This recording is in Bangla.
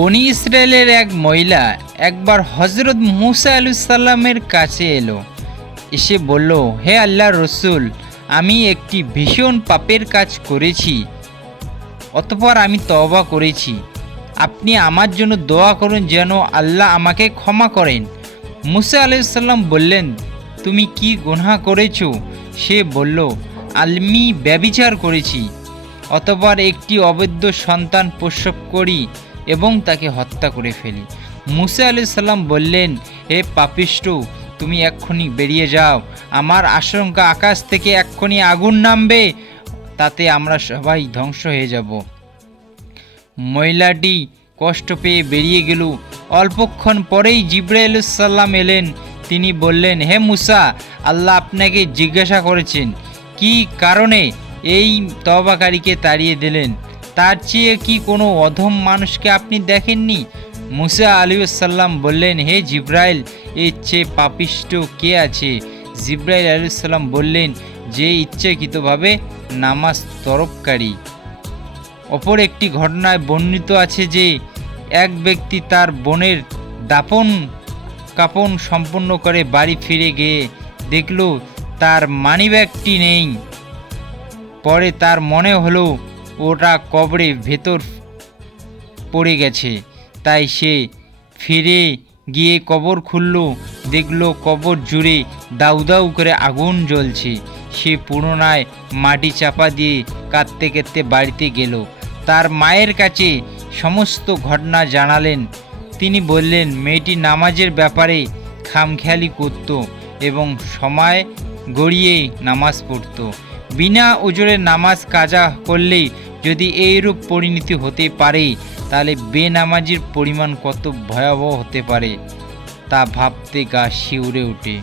বনি ইসরায়েলের এক মহিলা একবার হজরত মুসা আলাইহিস সালামের কাছে এলো। এসে বলল, হে আল্লাহর রসুল, আমি একটি ভীষণ পাপের কাজ করেছি, অতঃপর আমি তওবা করেছি। আপনি আমার জন্য দোয়া করুন যেন আল্লাহ আমাকে ক্ষমা করেন। মুসা আলাইহিস সালাম বললেন, তুমি কি গুনাহ করেছো? সে বলল, আমি ব্যভিচার করেছি, অতঃপর একটি অবৈধ সন্তান প্রসব করি এবং তাকে হত্যা করে ফেলি। মুসা আলাইহিস সালাম বললেন, হে পাপিষ্ঠ, তুমি এক্ষুনি বেরিয়ে যাও। আমার আশঙ্কা আকাশ থেকে এক্ষুনি আগুন নামবে, তাতে আমরা সবাই ধ্বংস হয়ে যাব। মহিলাটি কষ্ট পেয়ে বেরিয়ে গেল। অল্পক্ষণ পরেই জিবরাইল আলাইহিস সালাম এলেন। তিনি বললেন, হে মুসা, আল্লাহ আপনাকে জিজ্ঞাসা করেছেন কি কারণে এই তওবাকারীকে তাড়িয়ে দিলেন। তার চেয়ে কি কোনো অধম মানুষকে আপনি দেখেননি? মুসা আলাইহিস সালাম বললেন, হে জিবরাইল, এর চেয়ে পাপিষ্ঠ কে আছে? জিবরাইল আলাইহিস সালাম বললেন, যে ইচ্ছাকৃতভাবে নামাজ তরককারী। অপর একটি ঘটনায় বর্ণিত আছে যে এক ব্যক্তি তার বোনের দাফন কাফন সম্পন্ন করে বাড়ি ফিরে গিয়ে দেখল তার মানিব্যাগটি নেই। পরে তার মনে হলো ওটা কবরের ভেতর পড়ে গেছে। তাই সে ফিরে গিয়ে কবর খুলল, দেখল কবর জুড়ে দাউ দাউ করে আগুন জ্বলছে। সে পুনরায় মাটি চাপা দিয়ে কাঁদতে কাঁদতে বাড়িতে গেল। তার মায়ের কাছে সমস্ত ঘটনা জানালেন। তিনি বললেন, মেয়েটি নামাজের ব্যাপারে খামখেয়ালি করত এবং সময় গড়িয়ে নামাজ পড়ত। বিনা ওজরে নামাজ কাজা করলেই যদি এইরূপ পরিণতি হতে পারে, তাহলে বেনামাজির পরিমাণ কত ভয়াবহ হতে পারে তা ভাবতে গা শিউরে ওঠে।